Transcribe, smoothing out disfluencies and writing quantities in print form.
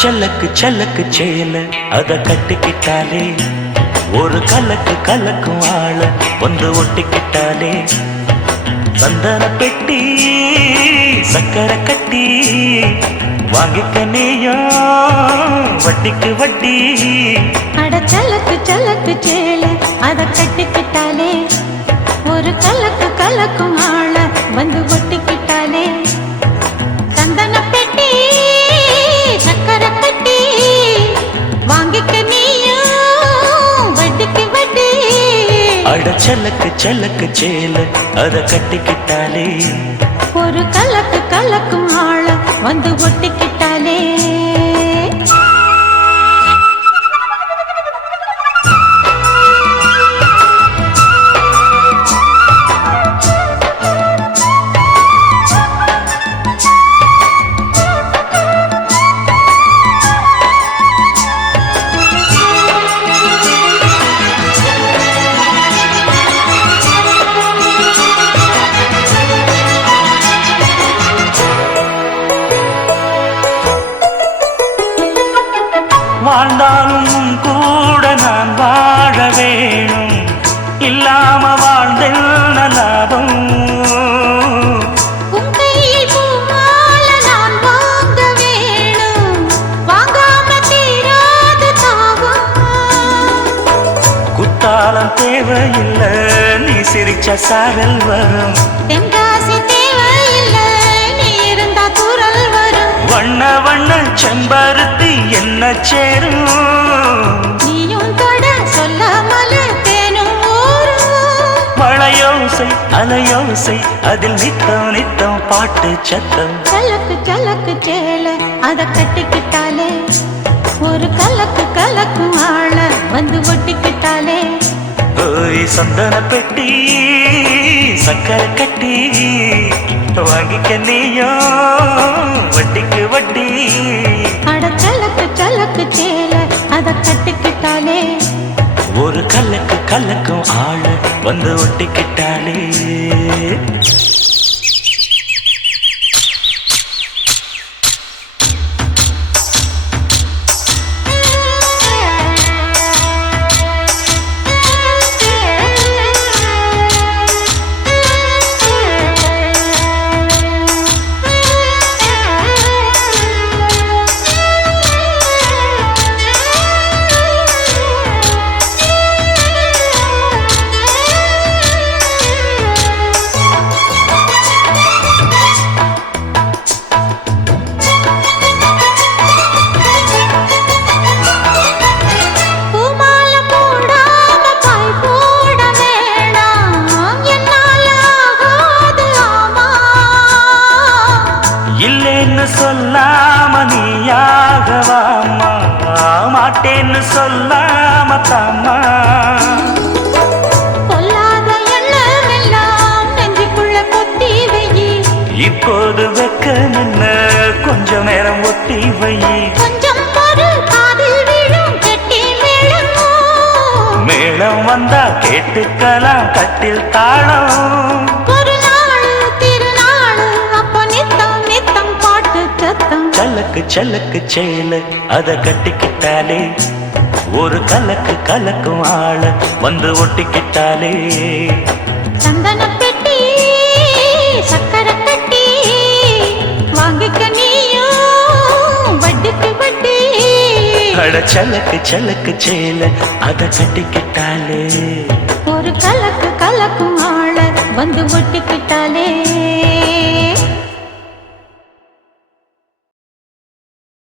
சலக்கு சலக்கு சேல அத கட்டிக்கிட்டாலே ஒரு கலக்கு கலக்கும் ஆள வந்து ஒட்டிக்கிட்டாலே சந்தன பெட்டி சக்கரை கட்டி வாங்கிக்க நீயும் வட்டிக்கு வட்டி. அட சலக்கு சலக்கு சேல அத கட்டிக்கிட்டாலே ஒரு கலக்கு கலக்கும் ஆள வந்து ஒட்டிக்கிட்டாலே சந்தன பெட்டி சக்கரை கட்டி வாங்கிக்க நீயும் வட்டிக்கு வட்டி. அட சலக்கு சலக்கு சேல அத கட்டிக்கிட்டாலே ஒரு கலக்கு கலக்கும் ஆள வந்து ஒட்டிக்கிட்டாலே. வாழ்ந்தாலும் கூட நான் வாழ வேணும், இல்லாம வாழ்ந்தென்ன லாபம். உன் கையில் பூமால நான் வாங்க வேணும், வாங்காம தீராத தாகம். குத்தாலம் தேவையில்லை, நீ சிரிச்ச சாரல் வரும். தென்காசி தேவையில்லை, நீ இருந்தா குரல் வரும். வண்ண வண்ண செம்பருத்தி என்ன சேரும், நீயும் தொட சொல்லாமல தேனும் ஊரும். மழையோசை அலையோசை அதில் நித்தம் நித்தம் பாட்டு சத்தம். சலக்கு சலக்கு சேல அத கட்டிக்கிட்டாலே ஒரு கலக்கு கலக்கும் ஆள வந்து ஒட்டிக்கிட்டாலே. ஓய் சந்தன பெட்டி சக்கரை கட்டி வாங்கிக்க நீயும் வட்டிக்கு வட்டி. அட சலக்கு சலக்கு சேல அத கட்டிக்கிட்டாலே ஒரு கலக்கு கலக்கும் ஆள வந்து ஒட்டிக்கிட்டாலே. சொல்லாம நீயாகவாமா, மாட்டேன்னு சொல்லாம தாமா. பொல்லாத எண்ணம் எல்லாம் நெஞ்சுக்குள்ள கொத்தி வையி, இப்போது வெக்க நின்ன கொஞ்சம் நேரம் ஒத்தி வையி. கொஞ்சம் பொறு காதில் விழும் கெட்டி மேளம். மேளம் வந்தா கேட்டுக்கலாம் கட்டில் தாளம். சலக்கு சலக்கு சேல அத கட்டிக்கிட்டாலே ஒரு கலக்கு கலக்கும் ஆள வந்து ஒட்டிக்கிட்டாலே. சந்தன பெட்டி சக்கரை கட்டி வாங்கிக்க நீயும் வட்டிக்கு வட்டி. அட சலக்கு சலக்கு சேல அத கட்டிக்கிட்டாலே ஒரு கலக்கு கலக்கும் ஆள வந்து ஒட்டிக்கிட்டாலே.